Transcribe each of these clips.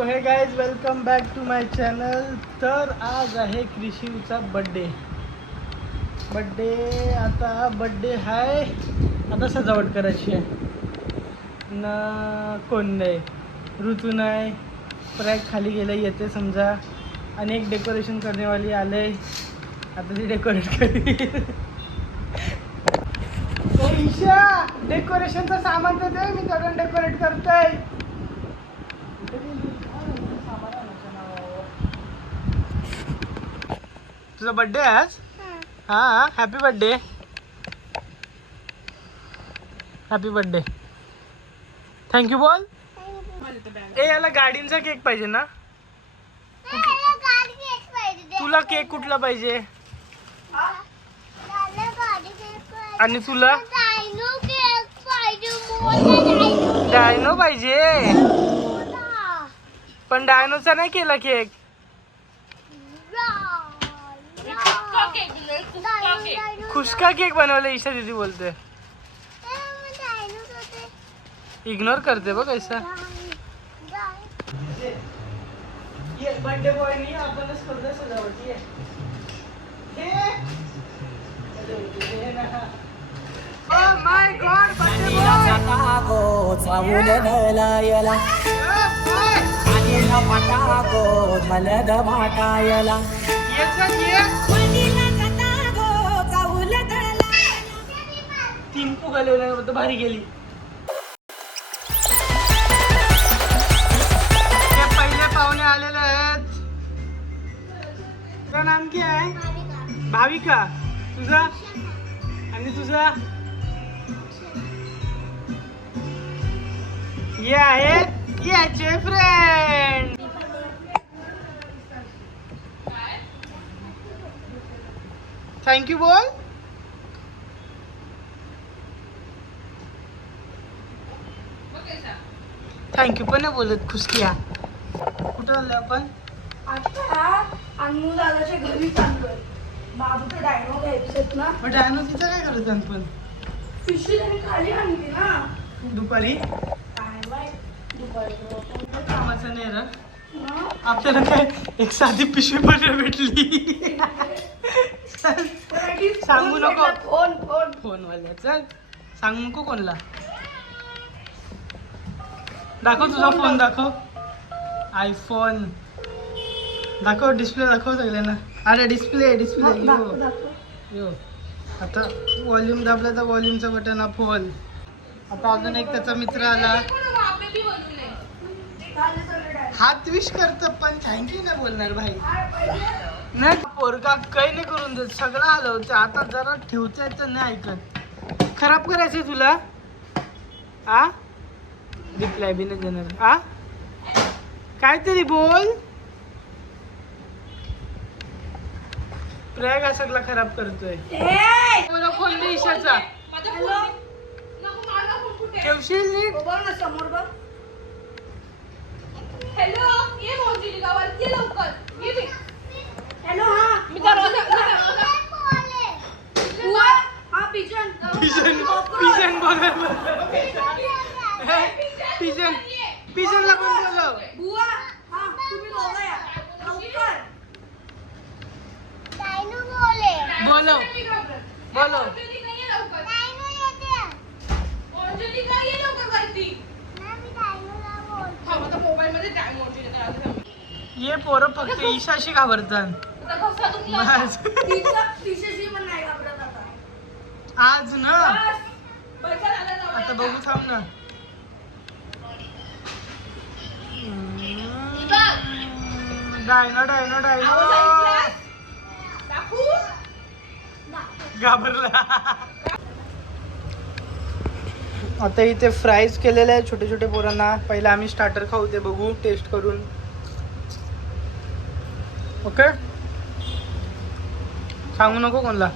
So hey guys welcome back to my channel. तर आज आहे कृषीचा बड्डे. आता बड्डे आहे. आता सजावट करायची आहे ना. कोण नाही, ऋतू नाही, प्रॅग खाली गेलं येते समजा. आणि एक डेकोरेशन करनेवाली आले. आता ती डेकोरेट करी. ईशा डेकोरेशनचं सामान देते, मी कडून डेकोरेट करतोय. तुझा बर्थडे आहे आज? हां, happy birthday. Happy birthday. Thank you बोल. ए याला गाडींचा केक पाहिजे ना? तुला केक कुठला पाहिजे? आणि तुला डायनो पाहिजे. पण डायनोचा नाही केला केक. खुशका केक बनवला ईशा दीदी बोलते. इग्नोर करते बघ ऐसा. बर्थडे बॉय नाही, आपणच करतोय सजावटी. Oh my God, birthday तीन फुगाले भारी गेली. पहिले पाहुणे आलेले आहेत. तुझं नाम काय आहे? भाविका. तुझा आणि तुझा? ये आहे याचे फ्रेंड. थँक्यू बोल. थँक्यू पण नाही बोलत. खुशकिया. कुठं आलोय आपण? आता अनु दादाच्या घरी चाललोय. बाबूचं डायनो घ्यायचं ना. मग डायनो तिथं काय करत आपण? पिशवी त्यांनी खाली आणली ना दुपारी. काय बाय दुपारी कामाचं नाही रे. आपल्याला काय एक साधी पिशवी पण भेटली. सांगू नको. फोन फोन फोन वाल्या चल सांगू नको कोणला. दाखव तुझा फोन. दाखव आयफोन. दाखव डिस्प्ले. दाखव सगळ्यांना. अरे डिस्प्ले डिस्प्ले यो. आता वॉल्यूम दाबला तर वॉल्यूमचा बटन हा फोन. आता अजून एक त्याचा मित्र आला. हात विश करत पण थँक्यू नाही बोलणार भाई. नाही पोरगा काही नाही करून देत. सगळं हलवतं. आता जरा ठेवता तर नाही ऐकत. खराब करायचंय तुला. आ रिप्लाय बी नाही देणार. आ काहीतरी बोल. प्रयाग हा सगळा खराब करतोय. फोन दे ईशाचा. ठेवशील नीट. समोर बघ. हॅलो ये मोजिलिका वरती लवकर ये बे. हॅलो. हा मी दरवाजा बुवा. हा पिजन पिजन पिजन बघायला. पिजन पिजनला पण बोलव. बुवा. हा तुम्ही दोघं या लवकर. बोलव बोलव. मोजिलिका ये लवकर वरती. हा आता मोबाईल मध्ये टाइम मोजिलिका. ये पोरं फक्त ईशाशी घाबरतात. बस. तिच्याशी पण नाही घाबरत आता. आज ना आता बघू थांब ना. डायनो डायनो डायनो घाबरला. आता इथे फ्राईज केलेले आहे छोटे छोटे पोरांना. पहिला आम्ही स्टार्टर खाऊ ते बघू टेस्ट करून. ओके सांगू नको कोणला.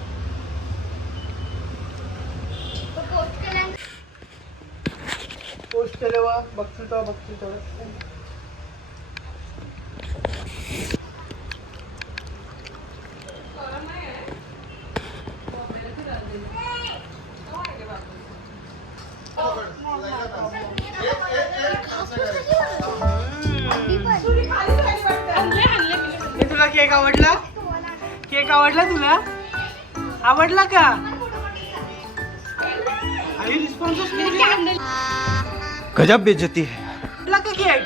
पोस्ट केले वा बघतो तो बघतो तो. केक आवडला? केक आवडला तुला? आवडला का? आई रिस्पॉन्सच नाही. गजब बेइज्जती है. आवडला का केक?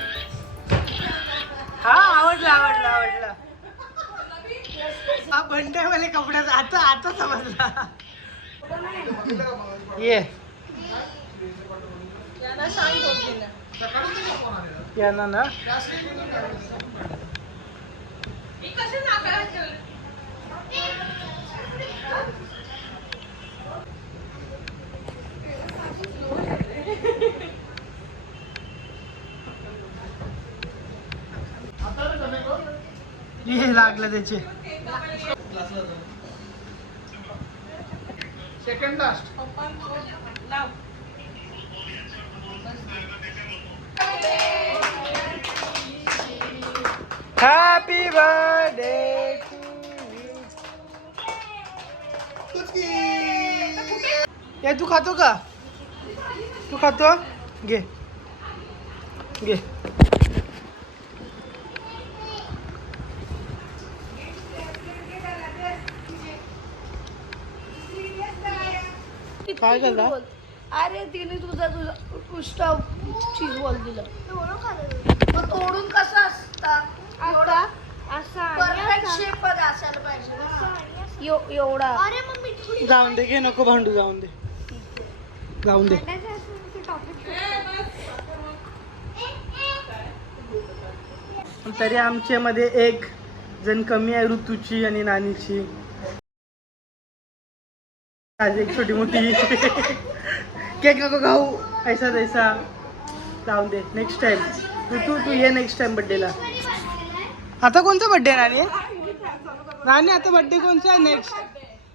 हा आवडला आवडला आवडला. हा बंट्यावाले कपड्याचा आता आता समजला. ये यांना ना हे लागलं त्याचे. Second last. Happy birthday to you. ये तू खातो का? तू खातो? घे घे. काय झालं? अरे तिने तुझा चीज बॉल दिलं. मग तोडून कसं असता? परफेक्ट शेप असायला पाहिजे. एवढा. जाऊन दे, घे नको भांडू. जाऊन दे, जाऊन दे. तरी आमच्या मध्ये एक जण कमी आहे, ऋतूची आणि नानीची. आज एक छोटी मोठी केक नको खाऊ, ऐसा तैसा. जाऊन दे, नेक्स्ट टाइम. तू ये नेक्स्ट टाइम बर्थडेला. आता कोणता बर्थडे नानी? नानी आता बर्थडे कोणचा आहे नेक्स्ट?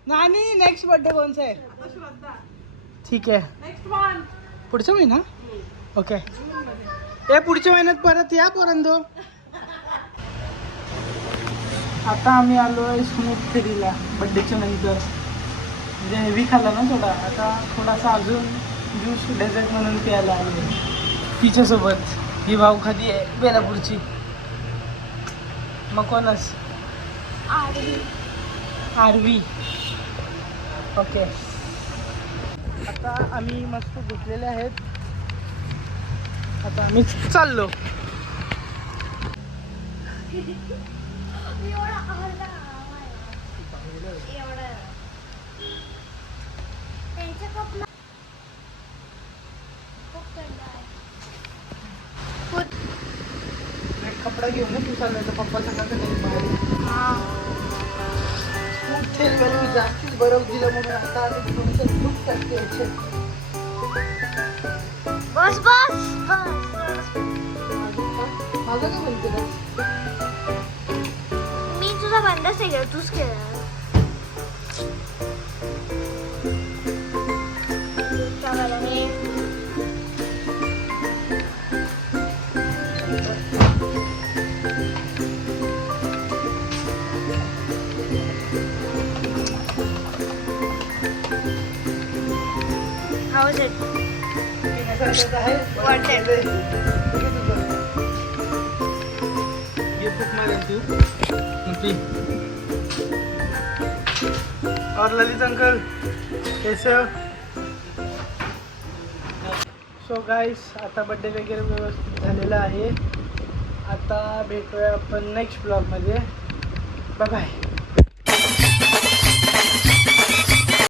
नानी नेक्स्ट बर्थडे कोणचा आहे? ठीक आहे, पुढचा महिना. ओके, ए पुढच्या महिन्यात परत या पोरांनो. आता आम्ही आलो आहे स्मूथ फेरीला बर्थडेच्या नंतर. म्हणजे हेवी खाल्ला ना थोडा, आता थोडासा अजून ज्यूस डेझर्ट म्हणून प्यायला आलो. तिच्यासोबत ही भाऊ खादी आहे बेलापूरची. मग कोणच? आरवी. ओके, आता आम्ही मस्त घेतलेले आहेत. आता आम्ही चाललो. कपडा घेऊन ना तू चाललाय तर पप्पा सकाळचं घरी बाहेर. तेल बरोबर जास्तीच बरफ दिलं म्हणून आता तुमचं खूप टाकते. बस बस माझं काय म्हणते? मी तुझा बंदच आहे, तूच केला. How is it? Worth it. ये फूक मारेल तू. और ललित अंकल कैसे हो? सो गाईस, आता बड्डे वगैरे व्यवस्थित झालेला आहे. आता भेटूया आपण नेक्स्ट ब्लॉगमध्ये. Bye bye.